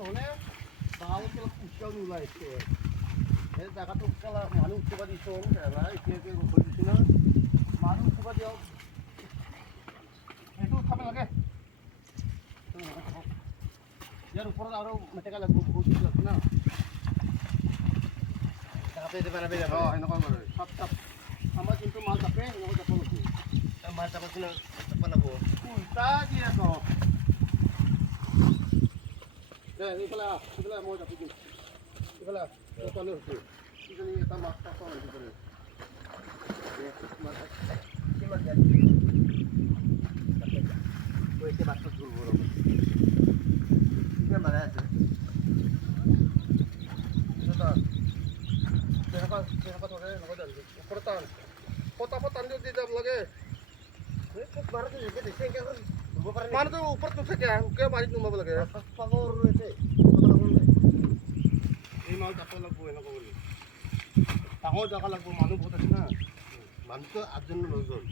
মাল হলে বাল উৎসাহ ওলাইছে সেই জেগাটো মানুহ উঠিব দিছোঁ এতিয়া হৈ দিছোঁ না মানুহ উঠিব দিয়ক সেইটো উঠাব লাগে ইয়াৰ ওপৰত আৰু মেটেকা লাগিব বহুত কিছু আছে না এনেকুৱা কৰে চব চব আমাৰ যোনটো মাল জাপে এনেকুৱা জাপ লাগিব মাল জাপাব লাগিব উল্টা দিয়ে আকৌ দে এইফালে মই জাপি দিম এইফালে তলে হৈছে কিজানি এটা মাছ পাছ হৈ যাব কিমান কৈছে মাছটো ধৰিব ৰ'ব কিমান মাৰে আছে তেনেকুৱা ধৰে এনেকুৱা ধৰিব ওপৰত টান পটাপট টান দি যাব লাগে মানুহটো ওপৰত নাথাকে কিয় মাৰিত নোমাব লাগে এই মাল যাব লাগব এনেকুৱা বুলি ডাঙৰ জেগা লাগব মানুহ বহুত আছে না মানুহটো 8জন লৈ গ'ল